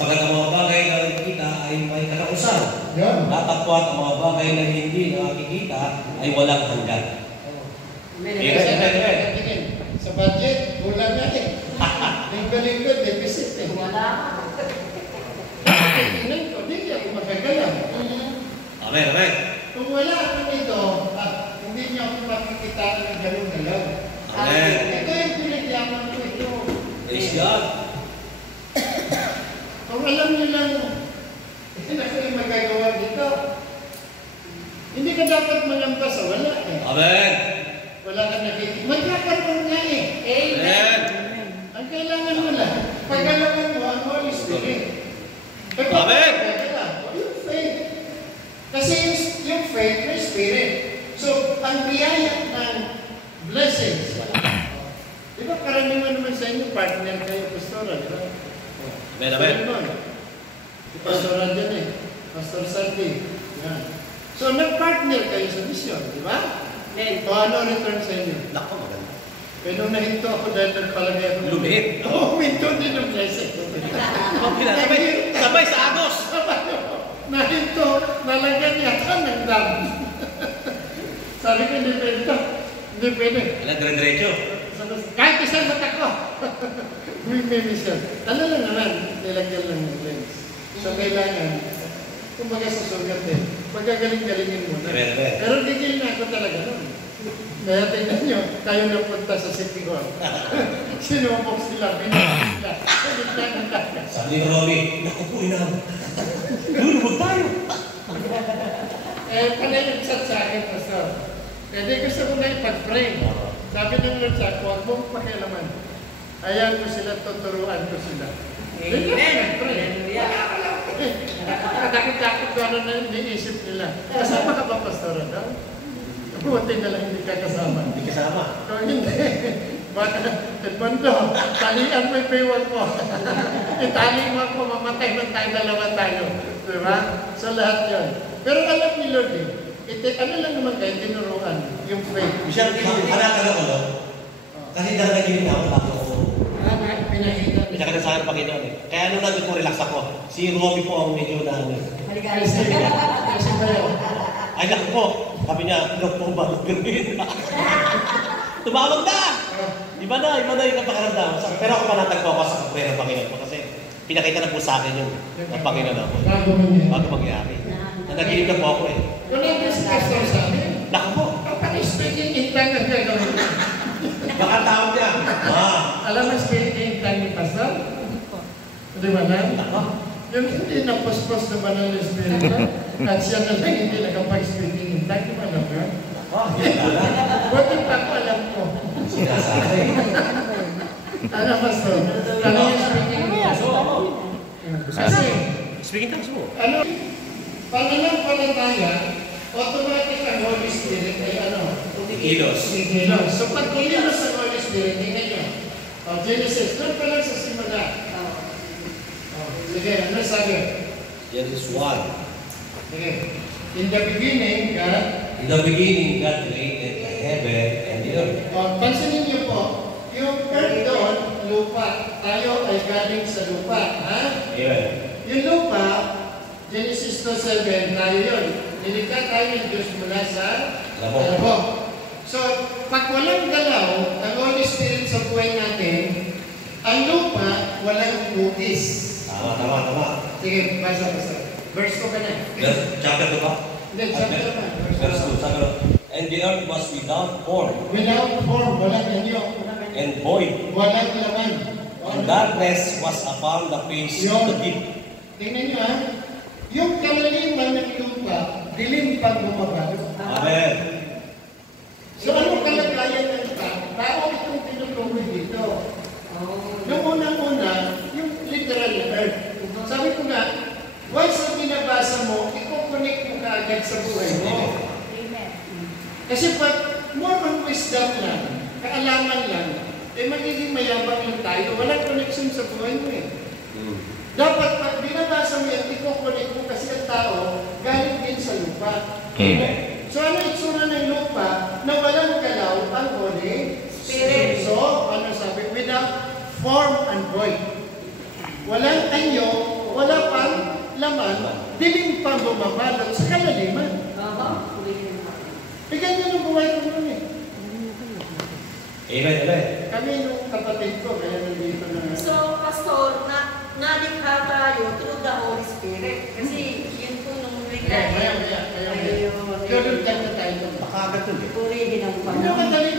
Sapagat ang mga bagay na nakikita ay may kakausan. Natapwat ang mga bagay na hindi nakikita ay walang hanggan. Sa budget, kulang natin. Linggo-linggo, deficit eh. Wala. Tingnan ko, hindi ako makagalang. Amen, amen. Kung wala ako nito, hindi niyo ako makikitaan ng gano'n-galaw. Amen. Ito yung pinagyaman ko ito. Praise God. Kung alam niyo lang, na ko yung magagawa dito, hindi ka dapat malampas sa wala eh. Amen. Wala ka nakikita. Magkakaroon nga eh. Amen. Ang kailangan mo lang, pagkalaman mo ang Holy Spirit. Amen. Yung faith. Kasi yung faith, may Spirit. So, ang biyaya ng blessings. Di ba karaniwan naman sa inyo, partner kayo, pastora, di ba? Amen, amen. Si pastora dyan eh. Pastor Sandy. Yan. So, nag-partner kayo sa mission, di ba? Amen. O ano return sa inyo? Nako, maganda. Pero nahinto ako dahil nagpalagay ako. Lumihit. Oo, huminto din ang blessing. Sabay sa agos. Nahinto, nalagyan yata ng dam. Sabi ko, hindi pwede ito. Hindi pwede. Alam, dire-diretso. Kahit isang mata ko. May mission. Ano lang naman, nilagyan lang ng lens. So, kailangan, kumbaga sa sugat eh, magagaling-galingin mo na. Pero gigil na ako talaga nun. Kaya tingnan nyo, tayo napunta sa City Hall. Sinubok sila, binabok sila. Sabi ni Robbie, naku po, inang. Lulubog tayo. Panay nag-chat sa akin, Pastor. Hindi gusto ko na ipag-pray. Sabi ng Lord sa ako, huwag mong pakialaman. Ayaw ko sila, tuturuan ko sila. Amen. Hallelujah. Takot-takot ko ano na iniisip nila. Kasama ka ba, Pastor? Buti na lang hindi ka kasama. Hindi kasama. Kung hindi, baka, Edmundo, talian mo yung paywall ko. Itali mo ako, mamatay man tayo, dalawa tayo. Diba? So lahat yun. Pero alam ni Lord ano lang naman kayo, tinuruan, yung faith. Michelle, hanakan ako, no? Kasi nagagilin ako, bago ako. Pinakita. Pinakita sa akin Panginoon eh. Kaya nung nandun ko, relax ako. Si Robbie po ang medyo na ano. Maligay. Kasi ba yun? Ay, naku po. Sabi niya, no po ba? Tumawag na! Iba na yung napakaramdam. Pero ako panatag ko ako sa prayer ng Panginoon ko kasi pinakita na po sa akin yung Panginoon ako. Bago mangyari. Nanaginip na po ako eh. Kung nag-guest pastor sa amin, Naku po. kapag speaking in tongue ang gagawin. Baka tawag niya. Alam mo speaking in tongue ni pastor? Di ba na? Naku. Yung hindi napuspos na banal na Espiritu, at siya na lang hindi nakapag-speaking in tongue, di ba alam ka? Hindi pala. Buti pa ko alam ko. Sinasabi. Ano, pastor? Ano yung speaking in tongue? Kasi, Speaking tongues mo. ano, pananampalataya, automatic ang Holy Spirit ay ano? Kilos. Kilos. So pag kilos ang Holy Spirit, tingnan nyo. Genesis, doon pa lang sa simula. Sige, ano sabi? Genesis 1. Sige. In the beginning, God. In the beginning, God created the heaven and the earth. Pansinin niyo po, yung earth doon, lupa. Tayo ay galing sa lupa. Ha? Amen. Yung lupa, Genesis 2:7, tayo yun. Nilikha tayo ng Diyos mula sa labog. So, pag walang galaw, ang Holy Spirit sa buhay natin, ang lupa, walang hugis. Tama. Sige, basa. Verse 2 ka na. Chapter 2 ba? Hindi, chapter 1. Verse 2. And the earth was without form. Without form, walang anyo. And void. Walang laman. And darkness was upon the face of the deep. Tingnan nyo ha. Yung kalaliman ng lupa, dilim pag bumaba. Amen. So ano kalagayan ng tao? Tao itong tinutuloy dito. Noong unang-una, yung literal na earth. Sabi ko nga, once na binabasa mo, ikukunik mo kaagad sa buhay mo. Kasi pag more on wisdom lang, kaalaman lang, magiging mayabang lang tayo. Walang connection sa buhay mo eh. Dapat pag binabasa mo yan, ikukunik mo kasi ang tao galing din sa lupa. So ano itsura ng lupa na walang galaw ang Holy Spirit? So, ano sabi? Without form and void. Walang anyo, wala pang laman, dilim pa bumabalot sa kalaliman. Eh, ganyan ang buhay ko nun eh. Amen, amen. Kami nung kapatid ko, kaya nandito na. So, Pastor, nalikha tayo through the Holy Spirit. Kasi yun po nung Kaya. Kaya doon kanya tayo. Baka agad dun eh. purihin ang Hindi naman dali,